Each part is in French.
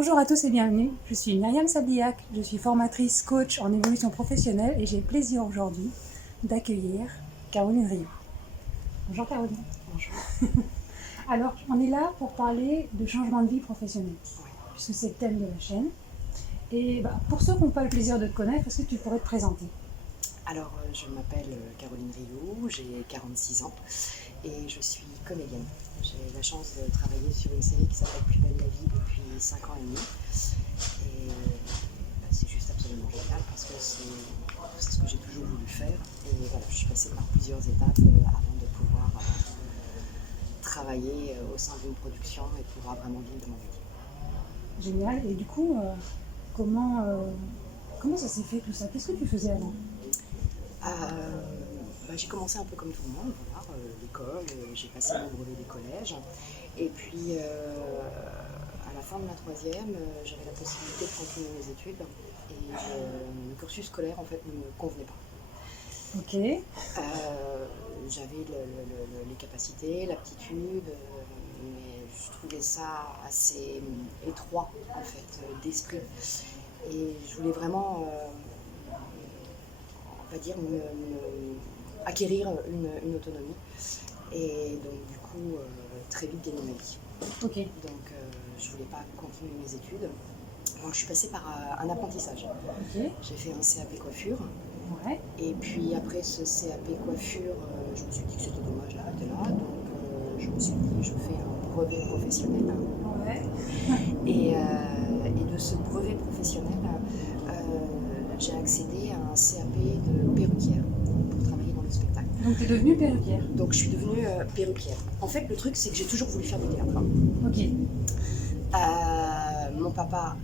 Bonjour à tous et bienvenue, je suis Myriam Sabliac, je suis formatrice coach en évolution professionnelle et j'ai le plaisir aujourd'hui d'accueillir Caroline Rioux. Bonjour Caroline. Bonjour. Alors on est là pour parler de changement de vie professionnelle, puisque c'est le thème de la chaîne. Et pour ceux qui n'ont pas le plaisir de te connaître, est-ce que tu pourrais te présenter ? Alors, je m'appelle Caroline Rioux, j'ai 46 ans et je suis comédienne. J'ai la chance de travailler sur une série qui s'appelle Plus belle la vie depuis 5 ans et demi. Et c'est juste absolument génial parce que c'est ce que j'ai toujours voulu faire. Et voilà, je suis passée par plusieurs étapes avant de pouvoir travailler au sein d'une production et pouvoir vraiment vivre de mon métier. Génial. Et du coup, comment ça s'est fait tout ça ? Qu'est-ce que tu faisais avant ? J'ai commencé un peu comme tout le monde, voilà, l'école, j'ai passé mon brevet des collèges. Et puis, à la fin de ma troisième, j'avais la possibilité de continuer mes études. Et le cursus scolaire, en fait, ne me convenait pas. Ok. J'avais les capacités, l'aptitude, mais je trouvais ça assez étroit, en fait, d'esprit. Et je voulais vraiment... on va dire, acquérir une autonomie et donc du coup très vite gagner ma vie. Ok. Donc je voulais pas continuer mes études, donc je suis passée par un apprentissage. Ok. J'ai fait un CAP coiffure. Ouais. Et puis après ce CAP coiffure, je me suis dit que c'était dommage d'arrêter là, donc je me suis dit je fais un brevet professionnel. Ouais. Et de ce brevet professionnel, j'ai accédé à un CAP de perruquière pour travailler dans le spectacle. Donc tu es devenue perruquière. Donc je suis devenue perruquière. En fait, le truc, c'est que j'ai toujours voulu faire du théâtre. Ok. Mon papa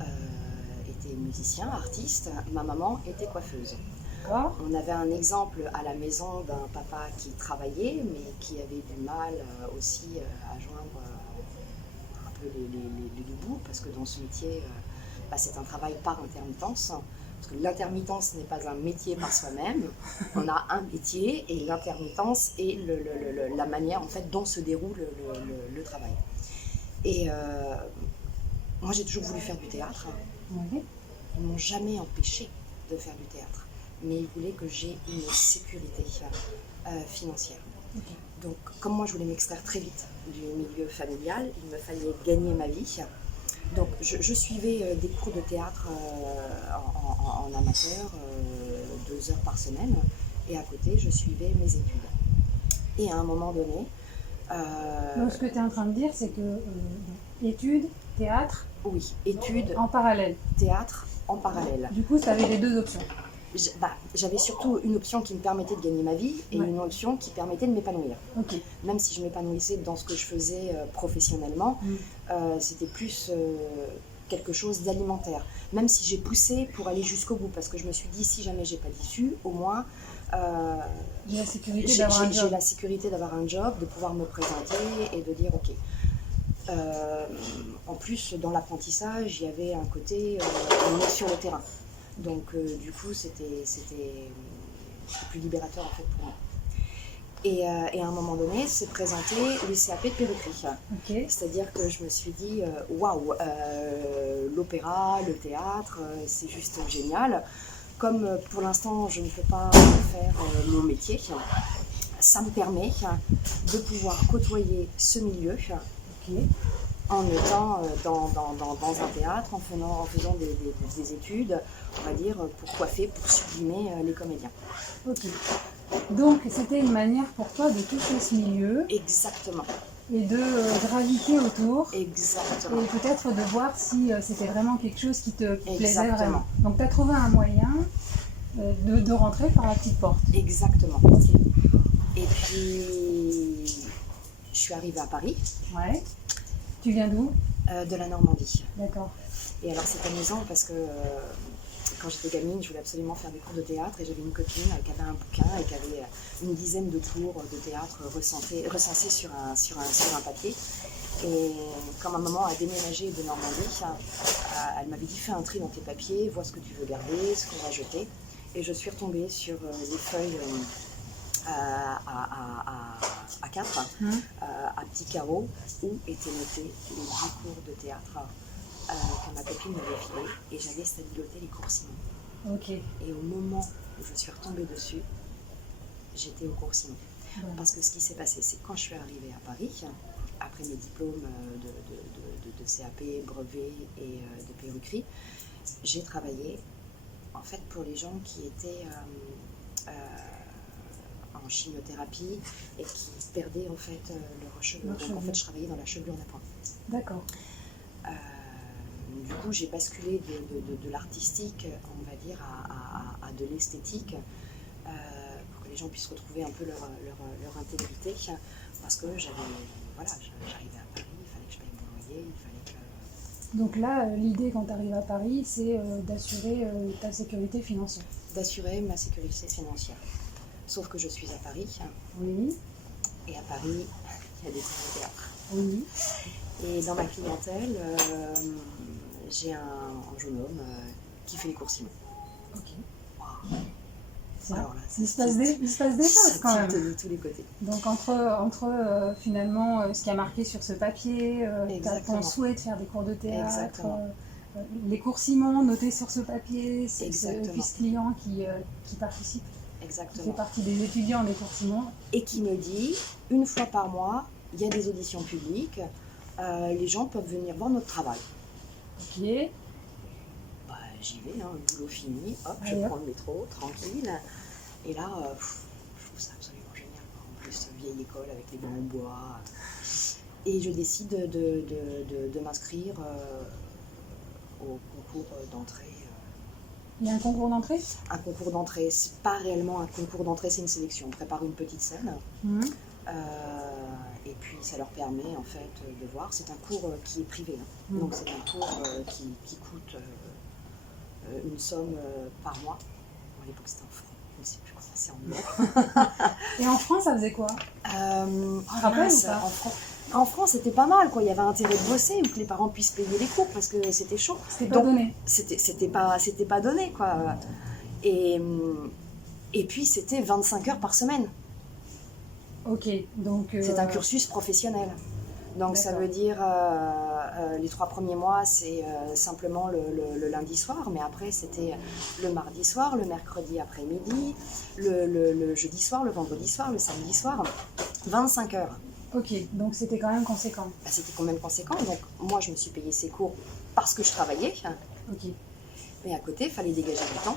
était musicien, artiste. Ma maman était coiffeuse. D'accord. On avait un exemple à la maison d'un papa qui travaillait, mais qui avait du mal aussi à joindre un peu les deux bouts, parce que dans ce métier, c'est un travail par intermittence. Parce que l'intermittence n'est pas un métier par soi-même. On a un métier et l'intermittence est la manière en fait dont se déroule le travail. Et moi, j'ai toujours voulu faire du théâtre. Ouais. Ils ne m'ont jamais empêché de faire du théâtre. Mais ils voulaient que j'ai une sécurité financière. Okay. Donc, comme moi, je voulais m'extraire très vite du milieu familial, il me fallait gagner ma vie. Donc, je suivais des cours de théâtre en amateur, 2 heures par semaine. Et à côté, je suivais mes études. Et à un moment donné... Donc, ce que tu es en train de dire, c'est que études, théâtre... Oui, études... En parallèle. Théâtre en parallèle. Du coup, tu avais les deux options. J'avais surtout une option qui me permettait de gagner ma vie et une option qui permettait de m'épanouir. Okay. Même si je m'épanouissais dans ce que je faisais professionnellement, c'était plus quelque chose d'alimentaire. Même si j'ai poussé pour aller jusqu'au bout, parce que je me suis dit, si jamais j'ai pas d'issue, au moins j'ai la sécurité d'avoir un job, de pouvoir me présenter et de dire ok. En plus, dans l'apprentissage, il y avait un côté, on est sur le terrain. Donc du coup, c'était plus libérateur en fait pour moi. Et à un moment donné, s'est présenté le CAP de perruquerie. Okay. C'est-à-dire que je me suis dit, waouh, l'opéra, le théâtre, c'est juste génial. Comme pour l'instant, je ne peux pas faire mon métier, ça me permet de pouvoir côtoyer ce milieu. Okay. En étant dans un théâtre, en faisant des études, on va dire, pour coiffer, pour sublimer les comédiens. Ok. Donc, c'était une manière pour toi de toucher ce milieu. Exactement. Et de graviter autour. Exactement. Et peut-être de voir si c'était vraiment quelque chose qui te plaisait vraiment. Donc, tu as trouvé un moyen de rentrer par la petite porte. Exactement. Okay. Et puis, je suis arrivée à Paris. Ouais. Tu viens d'où ? De la Normandie. D'accord. Et alors c'est amusant parce que quand j'étais gamine, je voulais absolument faire des cours de théâtre et j'avais une copine qui avait un bouquin et qui avait une dizaine de cours de théâtre recensés sur un papier. Et quand ma maman a déménagé de Normandie, elle m'avait dit fais un tri dans tes papiers, vois ce que tu veux garder, ce qu'on va jeter. Et je suis retombée sur les feuilles à 4, à petits carreaux, où étaient notés les 10 cours de théâtre que ma copine m'avait filé et j'avais stabiloté les cours Simon. Ok. Et au moment où je suis retombée dessus, j'étais au cours Simon. Ouais. Parce que ce qui s'est passé, c'est que quand je suis arrivée à Paris, après mes diplômes de CAP, brevet et de perruquerie, j'ai travaillé en fait pour les gens qui étaient en chimiothérapie et qui perdaient en fait leurs cheveux. Donc en fait, je travaillais dans la chevelure d'appoint. D'accord. Du coup, j'ai basculé de l'artistique, on va dire, à de l'esthétique, pour que les gens puissent retrouver un peu leur intégrité, parce que j'arrivais à Paris, il fallait que je paye mon loyer, il fallait que... Donc là, l'idée quand tu arrives à Paris, c'est d'assurer ta sécurité financière. D'assurer ma sécurité financière. Sauf que je suis à Paris, Oui. et à Paris, il y a des cours de théâtre. Oui. Et dans ma clientèle, j'ai un jeune homme qui fait les cours Simon. Ok. Wow. Ça, Alors là, il se passe des choses quand même. De tous les côtés. Donc entre finalement ce qui a marqué sur ce papier, ton souhait de faire des cours de théâtre, les cours Simon notés sur ce papier, c'est puis ce client qui participe. Exactement. Qui fait partie des étudiants des cours Simon. Et qui me dit, une fois par mois, il y a des auditions publiques, les gens peuvent venir voir notre travail. Ok. Bah, j'y vais, le boulot fini, hop, je prends le métro, tranquille. Et là, je trouve ça absolument génial. En plus, vieille école avec les bancs en bois. Et je décide de m'inscrire au concours d'entrée. Il y a un concours d'entrée ? Un concours d'entrée, c'est pas réellement un concours d'entrée, c'est une sélection. On prépare une petite scène. Et puis ça leur permet en fait de voir. C'est un cours qui est privé. Donc c'est un cours qui coûte une somme par mois. À l'époque c'était en francs. Je ne sais plus comment c'est en euros. Et en France, ça faisait quoi rappelle ou pas en France, c'était pas mal, quoi. Il y avait intérêt de bosser ou que les parents puissent payer les cours parce que c'était chaud. C'était pas donné. C'était pas donné, quoi. Et puis, c'était 25 heures par semaine. Ok, donc... C'est un cursus professionnel. Donc, ça veut dire, les 3 premiers mois, c'est simplement le lundi soir, mais après, c'était le mardi soir, le mercredi après-midi, le jeudi soir, le vendredi soir, le samedi soir, 25 heures. Ok, donc c'était quand même conséquent. Bah, c'était quand même conséquent, donc moi, je me suis payé ces cours parce que je travaillais. Ok. Mais à côté, il fallait dégager du temps,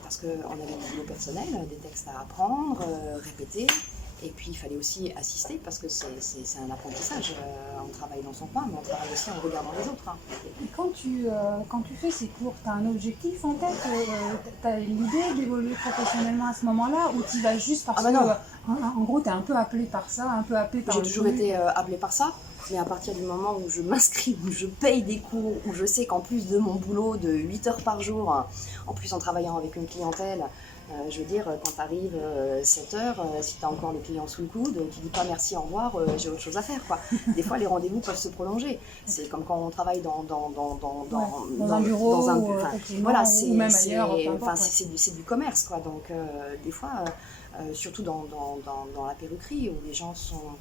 parce qu'on avait du boulot personnel, des textes à apprendre, répéter. Et puis il fallait aussi assister parce que c'est un apprentissage. On travaille dans son coin, mais on travaille aussi en regardant les autres. Et quand tu fais ces cours, tu as un objectif en tête tu as l'idée d'évoluer professionnellement à ce moment-là ou tu vas juste parce que, en gros, tu es un peu appelé par ça, un peu appelé par... J'ai toujours été appelée par ça, mais à partir du moment où je m'inscris, où je paye des cours, où je sais qu'en plus de mon boulot de 8 heures par jour, en plus en travaillant avec une clientèle, je veux dire, quand tu arrives 7 heures, si tu as encore le client sous le coude, tu dis pas merci, au revoir, j'ai autre chose à faire, quoi. Des fois, les rendez-vous peuvent se prolonger. C'est comme quand on travaille dans un bureau, voilà, ou même ailleurs. C'est du commerce, quoi. Donc, des fois, surtout dans la perruquerie, où les gens sont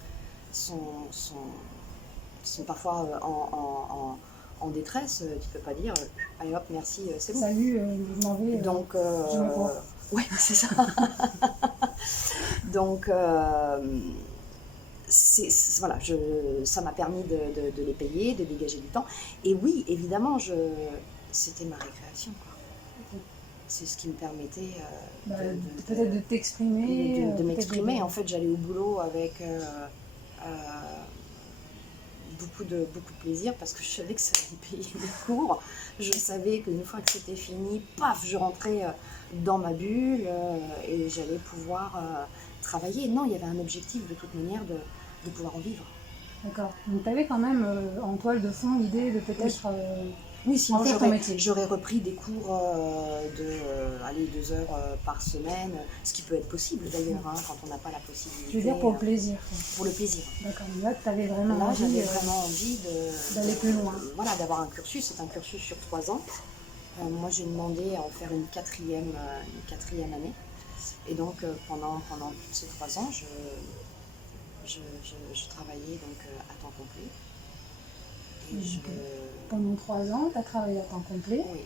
parfois en détresse, tu peux pas dire allez hop, merci, c'est bon. Salut, je m'en vais. Donc, je me cours. Ouais, c'est ça. Donc, voilà, ça m'a permis de les payer, de dégager du temps. Et oui, évidemment, c'était ma récréation, quoi. Okay. C'est ce qui me permettait peut-être de t'exprimer. De m'exprimer. En fait, j'allais au boulot avec beaucoup de plaisir parce que je savais que ça allait payer les cours. Je savais qu'une fois que c'était fini, paf, je rentrais dans ma bulle et j'allais pouvoir travailler. Non, il y avait un objectif de toute manière de pouvoir en vivre. D'accord. Donc tu avais quand même en toile de fond l'idée de peut-être... Oui, sinon j'aurais repris des cours de 2 heures par semaine, ce qui peut être possible d'ailleurs, quand on n'a pas la possibilité. Je veux dire pour le plaisir. Pour le plaisir. D'accord, mais là tu avais vraiment j'avais vraiment envie d'aller plus loin. Voilà, d'avoir un cursus, c'est un cursus sur 3 ans. Moi j'ai demandé à en faire une quatrième année. Et donc pendant tous ces 3 ans, je travaillais donc à temps complet. Pendant 3 ans, tu as travaillé à temps complet. Oui.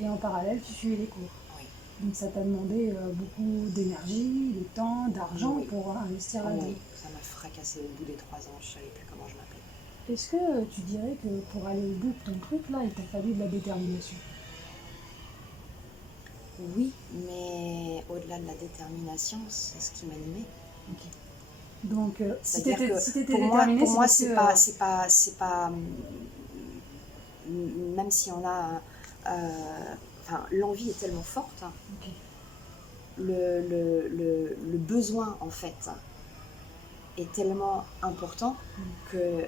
Et en parallèle, tu suivais les cours. Oui. Donc ça t'a demandé beaucoup d'énergie, de temps, d'argent pour investir là-dedans. Oui, ça m'a fracassé au bout des 3 ans, je ne savais plus comment je m'appelais. Est-ce que tu dirais que pour aller au bout de ton truc, là, il t'a fallu de la détermination? Oui, mais au-delà de la détermination, c'est ce qui m'animait. Okay. Donc, si tu étais déterminée, pour moi, c'est pas même si on a, l'envie est tellement forte, okay. le besoin en fait est tellement important que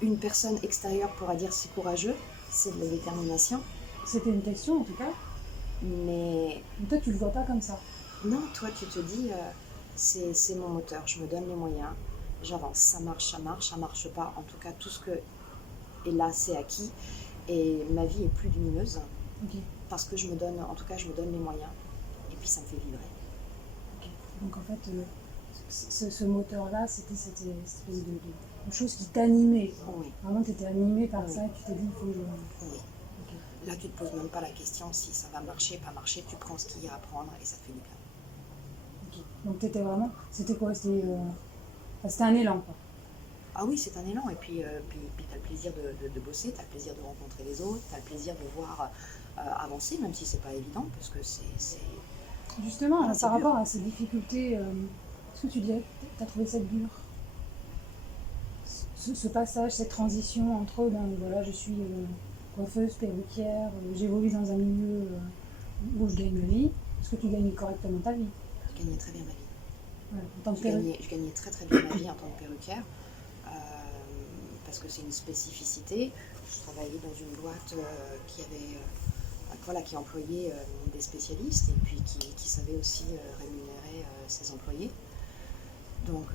une personne extérieure pourra dire c'est courageux, c'est de la détermination. C'était une question en tout cas. Mais toi, tu le vois pas comme ça. Non, toi, tu te dis, c'est mon moteur, je me donne les moyens, j'avance, ça marche pas. En tout cas, tout ce que est là, c'est acquis. Et ma vie est plus lumineuse okay. Parce que je me donne les moyens. Et puis, ça me fait vibrer. Okay. Donc, en fait, ce moteur-là, c'était cette espèce de chose qui t'animait. Oui. Vraiment, tu étais animée par ça et tu t'es dit, il faut que je... Oui. Là, tu ne te poses même pas la question si ça va marcher, pas marcher. Tu prends ce qu'il y a à prendre et ça te fait du bien. Okay. Donc, t'étais vraiment... C'était quoi? C'était un élan, quoi. Ah oui, c'est un élan. Et puis tu as le plaisir de bosser, tu as le plaisir de rencontrer les autres, tu as le plaisir de voir avancer, même si c'est pas évident, parce que c'est... Justement, par rapport à ces difficultés, est-ce que tu dirais que tu as trouvé ça dur? Ce passage, cette transition entre, je suis... coiffeuse, perruquière, j'évolue dans un milieu où je gagne ma vie. Est-ce que tu gagnais correctement ta vie? Je gagnais très bien ma vie. Ouais, en tant que je gagnais très très bien ma vie en tant que perruquière, parce que c'est une spécificité. Je travaillais dans une boîte qui employait des spécialistes et puis qui savait aussi rémunérer ses employés. Donc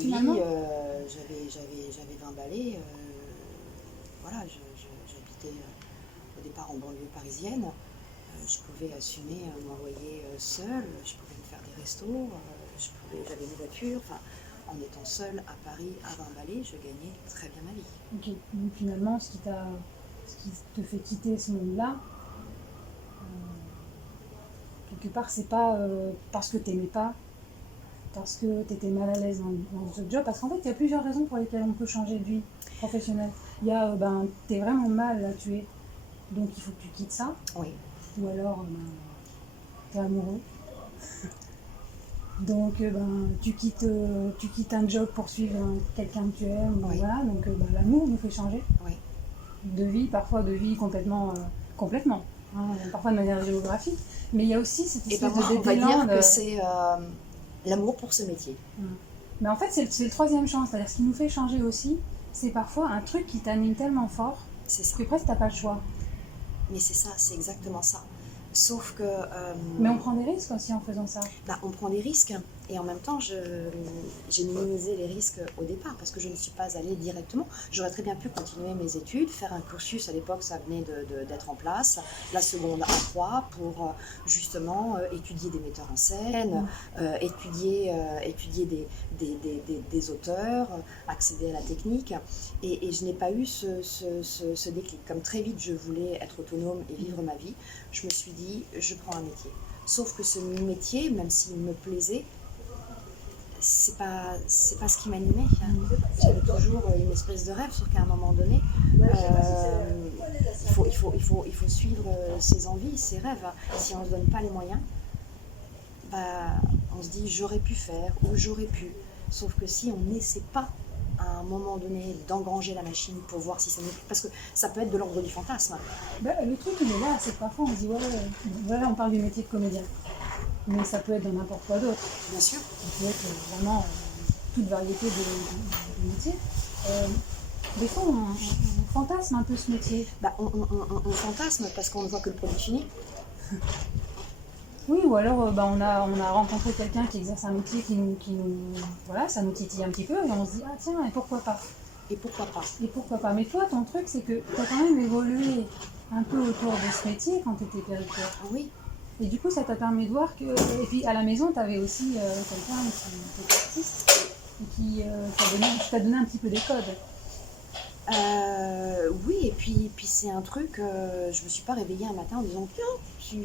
finalement... j'avais 20 balais. J'habitais au départ en banlieue parisienne, je pouvais assumer mon loyer seule, je pouvais me faire des restos, j'avais une voiture, en étant seule à Paris à 20 balais, je gagnais très bien ma vie. Ok, donc finalement ce qui te fait quitter ce monde-là, quelque part c'est pas parce que t'aimais pas, parce que tu étais mal à l'aise dans ce job, parce qu'en fait il y a plusieurs raisons pour lesquelles on peut changer de vie professionnelle. Il y a, t'es vraiment mal là, tu es, donc il faut que tu quittes ça. Oui. Ou alors, t'es amoureux. Donc, tu quittes un job pour suivre quelqu'un que tu aimes. Oui. Voilà, donc l'amour nous fait changer. Oui. De vie, parfois de vie complètement. Parfois de manière géographique. Mais il y a aussi cette espèce on va dire que c'est l'amour pour ce métier. Mais en fait, c'est le troisième champ. C'est-à-dire ce qui nous fait changer aussi, c'est parfois un truc qui t'anime tellement fort que presque t'as pas le choix. Mais c'est ça, c'est exactement ça. Sauf que... Mais on prend des risques aussi en faisant ça. On prend des risques et en même temps, j'ai minimisé les risques au départ parce que je ne suis pas allée directement. J'aurais très bien pu continuer mes études, faire un cursus, à l'époque ça venait d'être en place, la seconde à 3 pour justement étudier des metteurs en scène, étudier des auteurs, accéder à la technique. Et je n'ai pas eu ce déclic. Comme très vite je voulais être autonome et vivre ma vie, je me suis dit, je prends un métier. Sauf que ce métier, même s'il me plaisait, c'est pas ce qui m'animait. J'avais toujours une espèce de rêve, sauf qu'à un moment donné, il faut suivre ses envies, ses rêves. Si on ne se donne pas les moyens, on se dit j'aurais pu faire ou j'aurais pu. Sauf que si on n'essaie pas à un moment donné d'engranger la machine pour voir si ça nous plaît, parce que ça peut être de l'ordre du fantasme. Le truc il est là, c'est que parfois on se dit on parle du métier de comédien, mais ça peut être dans n'importe quoi d'autre. Bien sûr. Ça peut être vraiment toute variété de métiers. Des fois on fantasme un peu ce métier. On fantasme parce qu'on ne voit que le produit fini. Oui, ou alors on a rencontré quelqu'un qui exerce un métier qui nous ça nous titille un petit peu et on se dit ah tiens, et pourquoi pas. Et pourquoi pas. Et pourquoi pas. Mais toi, ton truc, c'est que tu as quand même évolué un peu autour de ce métier quand tu étais perruquière. Oui. Et du coup, ça t'a permis de voir que... Et puis à la maison, tu avais aussi quelqu'un qui était artiste et qui t'a donné un petit peu des codes. Oui, et puis c'est un truc, je me suis pas réveillée un matin en disant tiens, si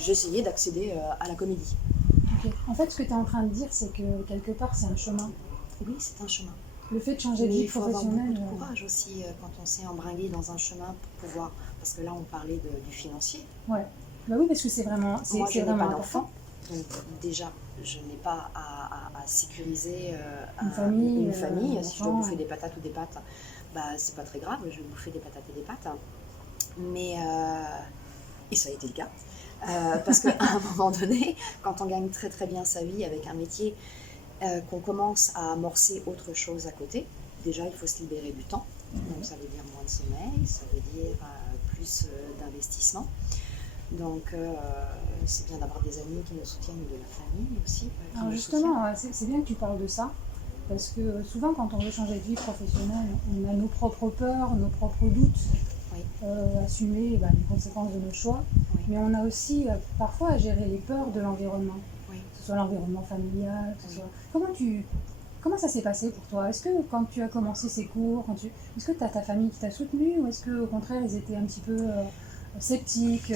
j'essayais d'accéder à la comédie. Okay. En fait, ce que tu es en train de dire, c'est que quelque part, c'est un chemin. Oui, c'est un chemin. Le fait de changer de vie professionnelle. Mais il faut avoir beaucoup de courage aussi quand on s'est embringué dans un chemin pour pouvoir. Parce que là, on parlait du financier. Ouais. Bah oui, parce que c'est vraiment. Moi, je n'ai pas important. d'enfant. Donc, déjà, je n'ai pas à sécuriser une famille. Si je dois bouffer des patates ou des pâtes, bah, c'est pas très grave, je vais bouffer des patates et des pâtes. Mais. Et ça a été le cas. Parce qu'à un moment donné, quand on gagne très très bien sa vie avec un métier, qu'on commence à amorcer autre chose à côté, déjà il faut se libérer du temps. Donc ça veut dire moins de sommeil, ça veut dire plus d'investissement. Donc c'est bien d'avoir des amis qui nous soutiennent, de la famille aussi. Alors justement, c'est bien que tu parles de ça, parce que souvent quand on veut changer de vie professionnelle, on a nos propres peurs, nos propres doutes, assumer les conséquences de nos choix, mais on a aussi parfois à gérer les peurs de l'environnement, que ce soit l'environnement familial, que ce soit... Comment ça s'est passé pour toi? Est-ce que quand tu as commencé ces cours, est-ce que tu as ta famille qui t'a soutenu, ou est-ce qu'au contraire ils étaient un petit peu sceptiques?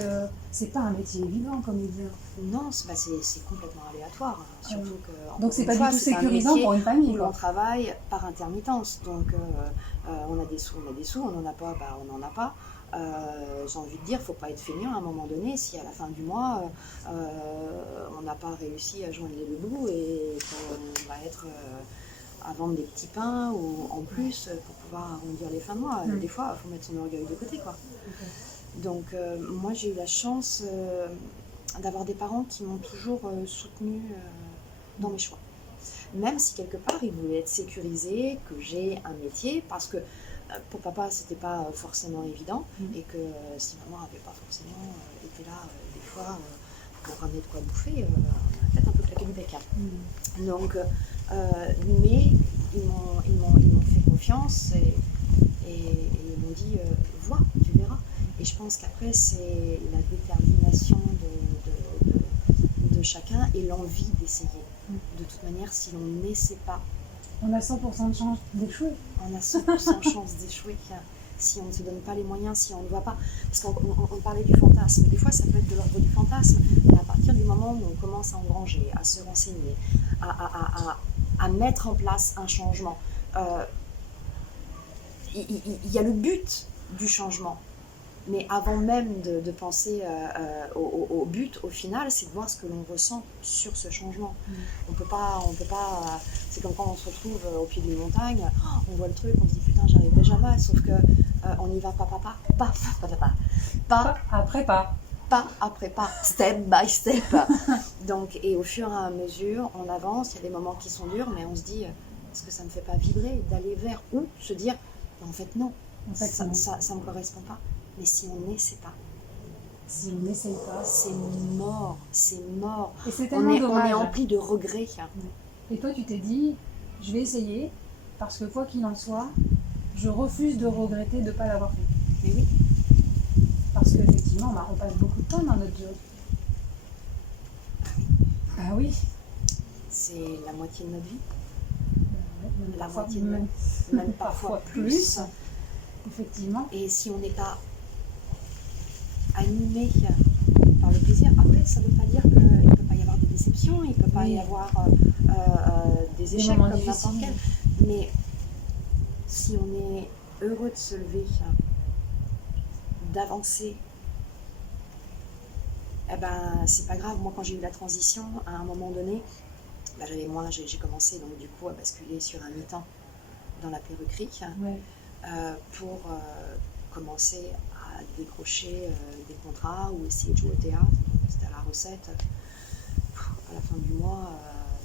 C'est pas un métier évident, comédien. Non, c'est complètement aléatoire. Surtout que, donc c'est pas du tout sécurisant pour une famille. Où on travaille par intermittence. Donc on a des sous, on n'en a pas, on n'en a pas. J'ai envie de dire, il ne faut pas être feignant à un moment donné. Si à la fin du mois, on n'a pas réussi à joindre les deux bouts et qu'on va être à vendre des petits pains ou en plus pour pouvoir arrondir les fins de mois. Des fois, il faut mettre son orgueil de côté, quoi. Donc moi, j'ai eu la chance d'avoir des parents qui m'ont toujours soutenue dans mes choix. Même si quelque part, ils voulaient être sécurisés, que j'ai un métier, parce que pour papa, c'était pas forcément évident, et que si maman n'avait pas forcément été là des fois pour ramener de quoi bouffer, on a peut-être un peu claqué du bec. Donc, mais ils m'ont fait confiance et ils m'ont dit vois, tu verras. Et je pense qu'après, c'est la détermination de chacun et l'envie d'essayer. De toute manière, si l'on n'essaie pas, on a 100% de chance d'échouer. On a 100% de chance d'échouer si on ne se donne pas les moyens, si on ne voit pas. Parce qu'on parlait du fantasme. Des fois, ça peut être de l'ordre du fantasme. Mais à partir du moment où on commence à engranger, à se renseigner, à mettre en place un changement, il y a le but du changement. Mais avant même de penser au but, au final, c'est de voir ce que l'on ressent sur ce changement. On peut pas. C'est comme quand on se retrouve au pied d'une montagne, on voit le truc, on se dit putain, j'arrive déjà mal, sauf que on y va pas après pas, step by step. Donc, et au fur et à mesure, on avance. Il y a des moments qui sont durs, mais on se dit, est-ce que ça me fait pas vibrer d'aller vers où se dire, en fait non, ça me correspond pas. Mais si on n'essaie pas, si on n'essaye pas, c'est mort. Et c'est tellement dommage. On est empli de regrets. Et toi, tu t'es dit, je vais essayer, parce que quoi qu'il en soit, je refuse de regretter de ne pas l'avoir fait. Mais oui. Parce qu'effectivement, on passe beaucoup de temps dans notre job. Ah oui. C'est la moitié de notre vie. La moitié, même parfois plus. Effectivement. Et si on n'est pas animé par le plaisir, après ça ne veut pas dire qu'il ne peut pas y avoir des déceptions, il ne peut pas y avoir des échecs comme n'importe quel, mais si on est heureux de se lever, d'avancer, eh ben c'est pas grave. Moi, quand j'ai eu la transition, à un moment donné, j'ai commencé donc du coup à basculer sur un mi-temps dans la perruquerie. Pour commencer à décrocher des contrats ou essayer de jouer au théâtre. Donc c'était à la recette. À la fin du mois,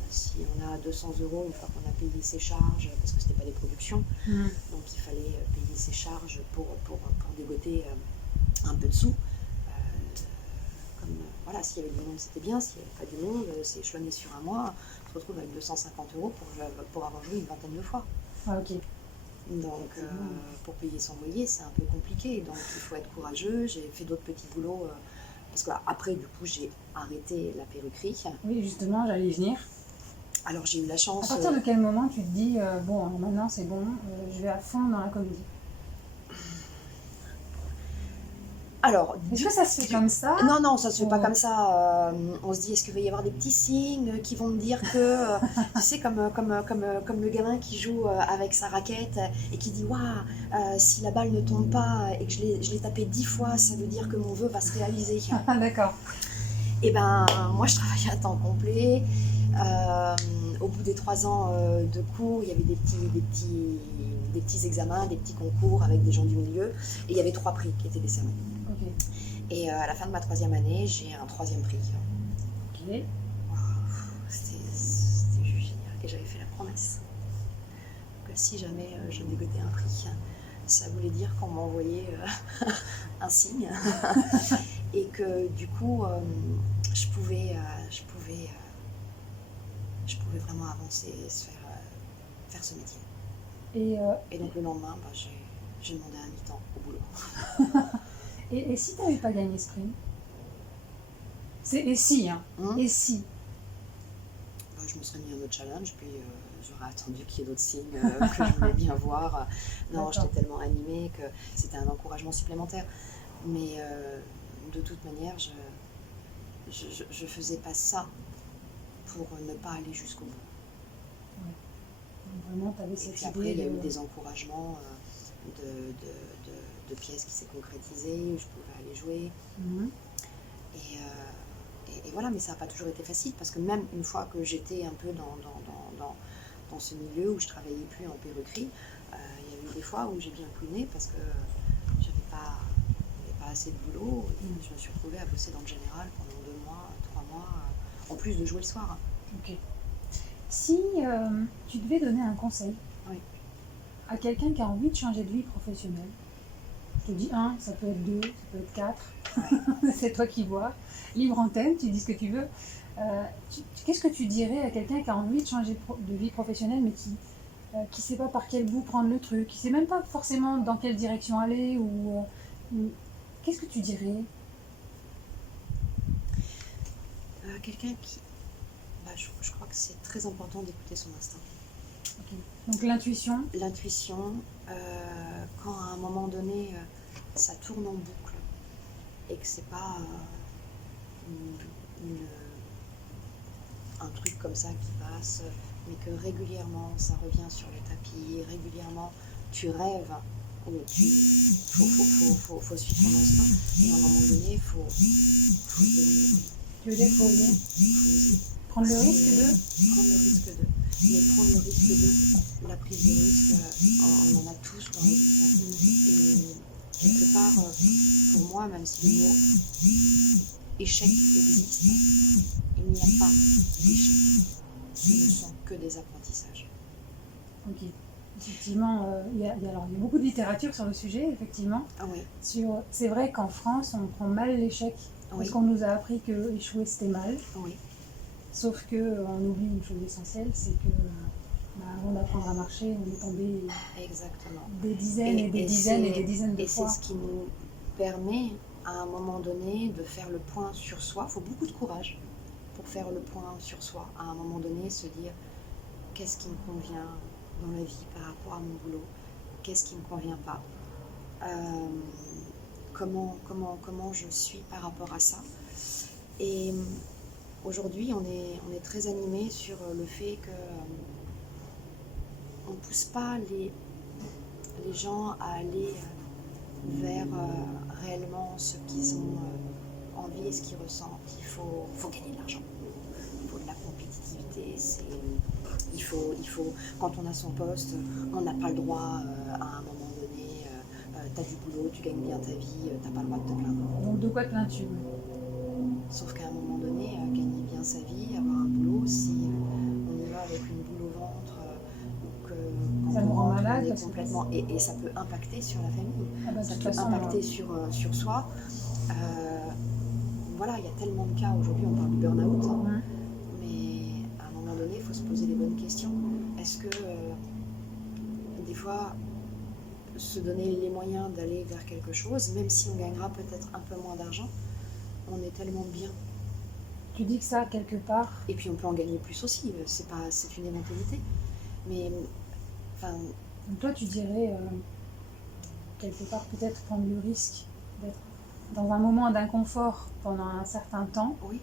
si on a 200 € une fois qu'on a payé ses charges, parce que c'était pas des productions, donc il fallait payer ses charges pour dégoter un peu de sous. Voilà, s'il y avait du monde, c'était bien. S'il n'y avait pas du monde, c'est échelonné sur un mois. On se retrouve avec 250 € pour avoir joué une vingtaine de fois. Ah, ok. Donc, pour payer son loyer, c'est un peu compliqué. Donc, il faut être courageux. J'ai fait d'autres petits boulots. Parce qu'après, du coup, j'ai arrêté la perruquerie. Oui, justement, j'allais y venir. Alors j'ai eu la À chance... partir de quel moment tu te dis, bon, alors maintenant c'est bon, je vais à fond dans la comédie? Alors, est-ce que ça se fait comme ça? Non, ça se fait pas comme ça. On se dit, est-ce qu'il va y avoir des petits signes qui vont me dire que, tu sais, comme le gamin qui joue avec sa raquette et qui dit, waouh, si la balle ne tombe pas et que je l'ai tapé 10 fois, ça veut dire que mon vœu va se réaliser. D'accord. Et ben, moi, je travaillais à temps complet. Au bout des 3 ans de cours, il y avait des petits examens, des petits concours avec des gens du milieu. Et il y avait 3 prix qui étaient décernés. Okay. Et à la fin de ma 3e année, j'ai un 3e prix. Ok. Wow, c'était juste génial. Et j'avais fait la promesse que si jamais je dégotais un prix, ça voulait dire qu'on m'envoyait un signe. Et que du coup, je pouvais vraiment avancer et faire ce métier. Et donc le lendemain, j'ai demandé un mi-temps au boulot. Et si tu n'avais pas gagné ce prix? Et si, hein? Et si? Je me serais mis un autre challenge, puis j'aurais attendu qu'il y ait d'autres signes que je voulais bien voir. Non, j'étais tellement animée que c'était un encouragement supplémentaire. Mais de toute manière, je faisais pas ça pour ne pas aller jusqu'au bout. Ouais. Vraiment, tu avais cette idée. Et puis après, il y a eu des encouragements de pièces qui s'est concrétisées, où je pouvais aller jouer. Et voilà, mais ça n'a pas toujours été facile, parce que même une fois que j'étais un peu dans ce milieu où je travaillais plus en perruquerie, il y a eu des fois où j'ai bien couiné parce que j'avais pas assez de boulot. Et je me suis retrouvée à bosser dans le général pendant 2 mois, 3 mois, en plus de jouer le soir. Ok. Si tu devais donner un conseil à quelqu'un qui a envie de changer de vie professionnelle, je te dis 1, ça peut être 2, ça peut être 4, c'est toi qui vois, libre antenne, tu dis ce que tu veux. Qu'est-ce que tu dirais à quelqu'un qui a envie de changer de vie professionnelle, mais qui ne sait pas par quel bout prendre le truc, qui ne sait même pas forcément dans quelle direction aller, ou qu'est-ce que tu dirais? Quelqu'un qui... je crois que c'est très important d'écouter son instinct. Okay. Donc l'intuition. L'intuition, quand à un moment donné, ça tourne en boucle et que c'est pas un truc comme ça qui passe, mais que régulièrement ça revient sur le tapis, régulièrement tu rêves, faut suivre ton instinct, et à un moment donné, faut donner. Tu veux dire qu'il faut oser prendre le risque de mais prendre le risque de la prise de risque, on en a tous dans la vie. Et quelque part, pour moi, même si le mot échec existe, il n'y a pas d'échec. Ce ne sont que des apprentissages. Ok. Effectivement, il y a beaucoup de littérature sur le sujet, effectivement. Ah oui. C'est vrai qu'en France, on prend mal l'échec, parce qu'on nous a appris que échouer, c'était mal. Oui. Sauf qu'on oublie une chose essentielle, c'est que avant d'apprendre à marcher, on est tombé des dizaines et des dizaines de fois. Et c'est ce qui nous permet, à un moment donné, de faire le point sur soi. Il faut beaucoup de courage pour faire le point sur soi. À un moment donné, se dire qu'est-ce qui me convient dans la vie par rapport à mon boulot, qu'est-ce qui ne me convient pas, comment je suis par rapport à ça. Et aujourd'hui, on est très animé sur le fait que on ne pousse pas les gens à aller vers réellement ce qu'ils ont envie et ce qu'ils ressentent. Il faut gagner de l'argent, il faut de la compétitivité. Il faut, quand on a son poste, on n'a pas le droit à un moment donné, tu as du boulot, tu gagnes bien ta vie, tu n'as pas le droit de te plaindre. Donc de quoi te plains-tu? Sauf qu'à un moment donné, gagner bien sa vie, avoir un boulot, si on y va avec une boule au ventre, ou que ça nous rend malade, on est complètement, et ça peut impacter sur la famille, ça peut façon, impacter sur soi. Voilà, il y a tellement de cas aujourd'hui, on parle du burn-out, mais à un moment donné, il faut se poser les bonnes questions. Est-ce que des fois, se donner les moyens d'aller vers quelque chose, même si on gagnera peut-être un peu moins d'argent, on est tellement bien tu dis que ça, quelque part... Et puis on peut en gagner plus aussi, c'est une éventualité. Mais, enfin... Donc toi, tu dirais, quelque part, peut-être prendre le risque d'être dans un moment d'inconfort pendant un certain temps, oui.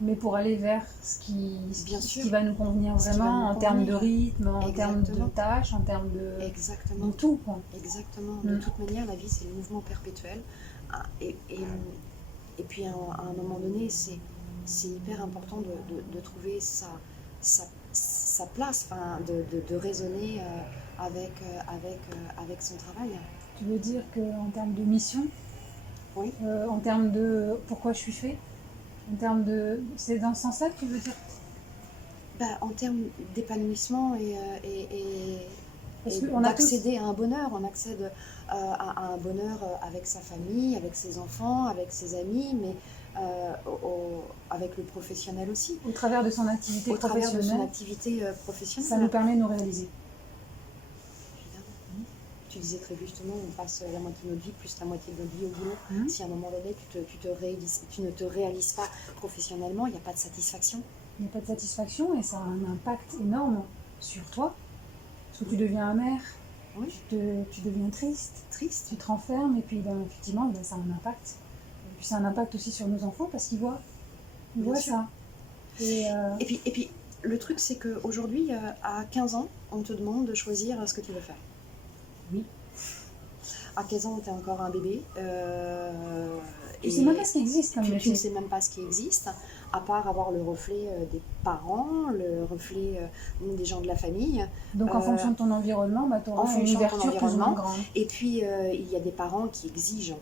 Mais pour aller vers ce qui va nous convenir vraiment en termes de rythme, en termes de tâches, en termes de tout. Quoi. Exactement. De toute manière, la vie, c'est le mouvement perpétuel. Et puis, à un moment donné, c'est hyper important de trouver sa place, de raisonner avec son travail. Tu veux dire qu'en termes de mission, oui. En termes de pourquoi je suis fait, en termes de... C'est dans ce sens-là que tu veux dire? En termes d'épanouissement et d'accéder à un bonheur. On accède à un bonheur avec sa famille, avec ses enfants, avec ses amis, mais avec le professionnel aussi. Au travers de son activité professionnelle. Ça nous permet de nous réaliser. Tu disais très justement, on passe la moitié de notre vie, plus la moitié de notre vie au boulot. Si à un moment donné, tu ne te réalises pas professionnellement, il n'y a pas de satisfaction. Il n'y a pas de satisfaction et ça a un impact énorme sur toi. Parce que tu deviens amer, oui. tu deviens triste, tu te renfermes et puis effectivement, ça a un impact. Et puis ça a un impact aussi sur nos enfants parce qu'ils voient ça. Et puis, le truc, c'est qu'aujourd'hui, à 15 ans, on te demande de choisir ce que tu veux faire. Oui. À 15 ans, tu es encore un bébé. Tu ne sais même pas ce qui existe comme tu ne sais même pas ce qui existe, à part avoir le reflet des parents, le reflet des gens de la famille. Donc en fonction de ton environnement, tu auras une ouverture plus ou moins grande. Et puis, il y a des parents qui exigent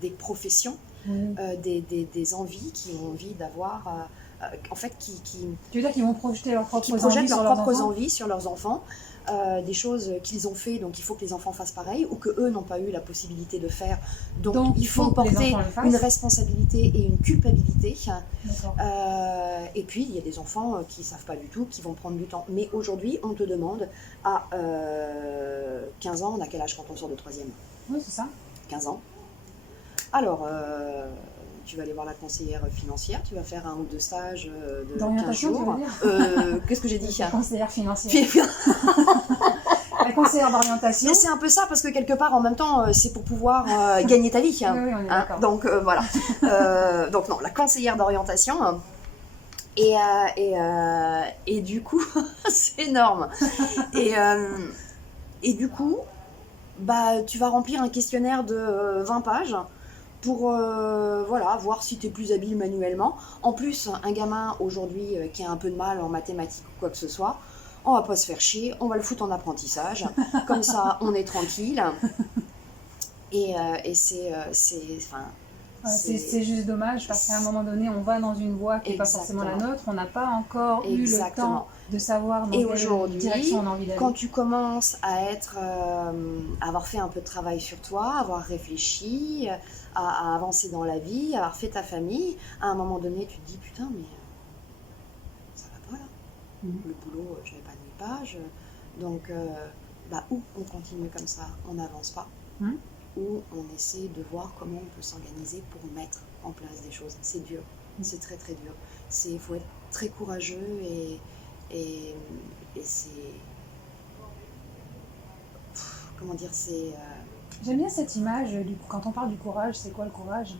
des professions, des envies, qui ont envie d'avoir... en fait, tu veux dire qu'ils vont projeter leurs propres envies sur leurs enfants, des choses qu'ils ont fait, donc il faut que les enfants fassent pareil, ou qu'eux n'ont pas eu la possibilité de faire, donc il faut porter une responsabilité et une culpabilité. Et puis il y a des enfants qui ne savent pas du tout, qui vont prendre du temps. Mais aujourd'hui, on te demande à 15 ans, on a quel âge quand on sort de 3e? Oui, c'est ça. 15 ans. Alors... tu vas aller voir la conseillère financière, tu vas faire 1 ou 2 stages de 15 jours. Qu'est-ce que j'ai dit? La conseillère financière. La conseillère d'orientation. C'est un peu ça, parce que quelque part, en même temps, c'est pour pouvoir gagner ta vie. Oui, on est d'accord. Donc, voilà. Donc, non, la conseillère d'orientation. Et du coup, c'est énorme. Et du coup, tu vas remplir un questionnaire de 20 pages. Pour voir si tu es plus habile manuellement. En plus, un gamin aujourd'hui qui a un peu de mal en mathématiques ou quoi que ce soit, on va pas se faire chier, on va le foutre en apprentissage. Comme ça, on est tranquille. Et c'est juste dommage parce qu'à un moment donné, on va dans une voie qui n'est pas forcément la nôtre. On n'a pas encore eu le temps de savoir dans quelle direction on a envie d'aller. Quand tu commences à avoir fait un peu de travail sur toi, avoir réfléchi, à avancer dans la vie, avoir fait ta famille, à un moment donné, tu te dis putain, mais ça va pas là. Le boulot, je m'épanouis pas. Donc, ou on continue comme ça, on n'avance pas. Ou on essaie de voir comment on peut s'organiser pour mettre en place des choses. C'est dur, c'est très très dur. Il faut être très courageux et c'est... Comment dire, c'est... J'aime bien cette image, quand on parle du courage, c'est quoi le courage?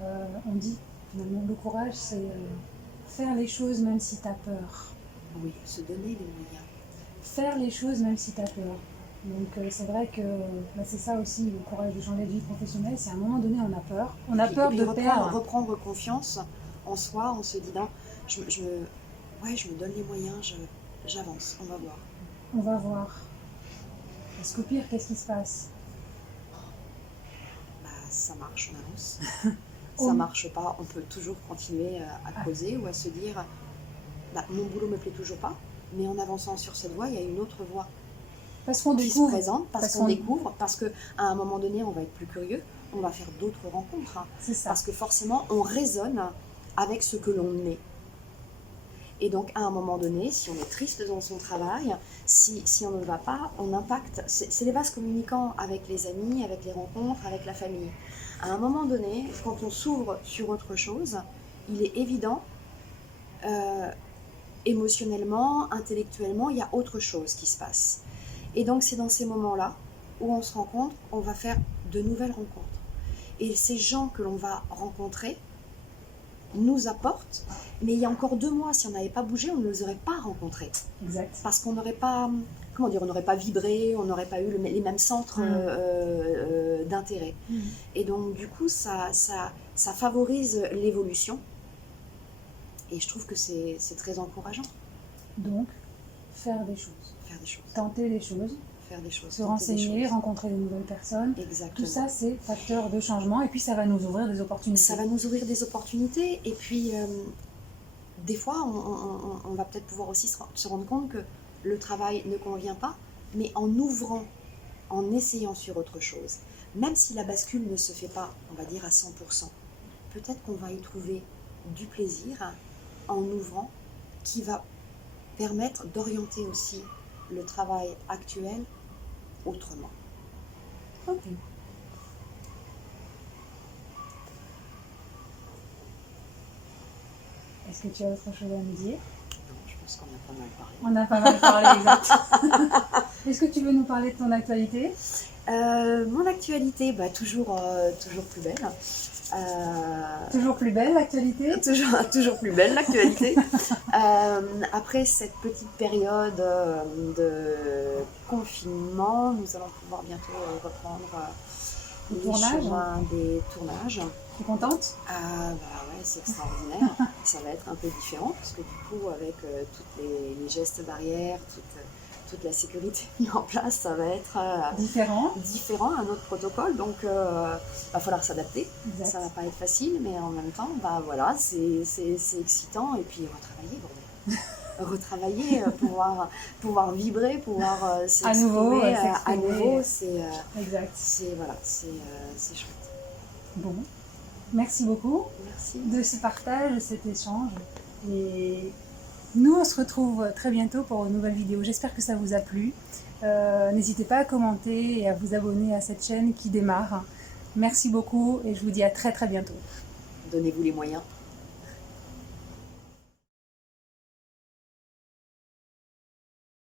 On dit, finalement, le courage, c'est faire les choses même si tu as peur. Oui, se donner les moyens. Faire les choses même si tu as peur. Donc c'est vrai que c'est ça aussi, le courage de changer de vie professionnelle, c'est à un moment donné, on a peur. On a peur de perdre. Reprendre confiance en soi, on se dit, non, je me donne les moyens, j'avance, on va voir. On va voir. Parce qu'au pire, qu'est-ce qui se passe? Ça marche, on avance. Ça marche pas, on peut toujours continuer à creuser ou à se dire mon boulot me plaît toujours pas, mais en avançant sur cette voie, il y a une autre voie parce qu'on qui se présente, parce qu'on découvre, parce qu'à un moment donné, on va être plus curieux, on va faire d'autres rencontres. C'est ça. Parce que forcément, on résonne avec ce que l'on est. Et donc, à un moment donné, si on est triste dans son travail, si on ne va pas, on impacte. C'est les vases communicants avec les amis, avec les rencontres, avec la famille. À un moment donné, quand on s'ouvre sur autre chose, il est évident, émotionnellement, intellectuellement, il y a autre chose qui se passe. Et donc c'est dans ces moments-là où on se rencontre, on va faire de nouvelles rencontres. Et ces gens que l'on va rencontrer nous apportent, mais il y a encore 2 mois, si on n'avait pas bougé, on ne les aurait pas rencontrés. Exact. Parce qu'on n'aurait pas, comment dire, on n'aurait pas vibré, on n'aurait pas eu les mêmes centres d'intérêt. Et donc du coup, ça favorise l'évolution. Et je trouve que c'est très encourageant. Donc, faire des choses. Faire des choses. Tenter des choses. Faire des choses. Se renseigner, rencontrer de nouvelles personnes. Exactement. Tout ça, c'est facteur de changement. Et puis, ça va nous ouvrir des opportunités. Ça va nous ouvrir des opportunités. Et puis, des fois, on va peut-être pouvoir aussi se rendre compte que le travail ne convient pas. Mais en ouvrant, en essayant sur autre chose, même si la bascule ne se fait pas, on va dire, à 100%, peut-être qu'on va y trouver du plaisir en ouvrant, qui va permettre d'orienter aussi le travail actuel autrement. Ok. Est-ce que tu as autre chose à me dire? Non, je pense qu'on a pas mal parlé. On a pas mal parlé, exact. Est-ce que tu veux nous parler de ton actualité? Mon actualité, toujours plus belle. Toujours plus belle l'actualité? Toujours plus belle l'actualité. Après cette petite période de confinement, nous allons pouvoir bientôt reprendre des tournages. Tu es contente? Ouais, c'est extraordinaire. Ça va être un peu différent parce que du coup, avec tous les gestes barrières, toute la sécurité mise en place, ça va être différent, un autre protocole, donc va falloir s'adapter. Exact. Ça va pas être facile, mais en même temps, voilà, c'est excitant, et puis retravailler, bordel. Retravailler, pouvoir vibrer, pouvoir s'exprimer à nouveau, c'est chouette. Bon, merci beaucoup. Merci. De ce partage, de cet échange, et nous, on se retrouve très bientôt pour une nouvelle vidéo. J'espère que ça vous a plu. N'hésitez pas à commenter et à vous abonner à cette chaîne qui démarre. Merci beaucoup et je vous dis à très très bientôt. Donnez-vous les moyens.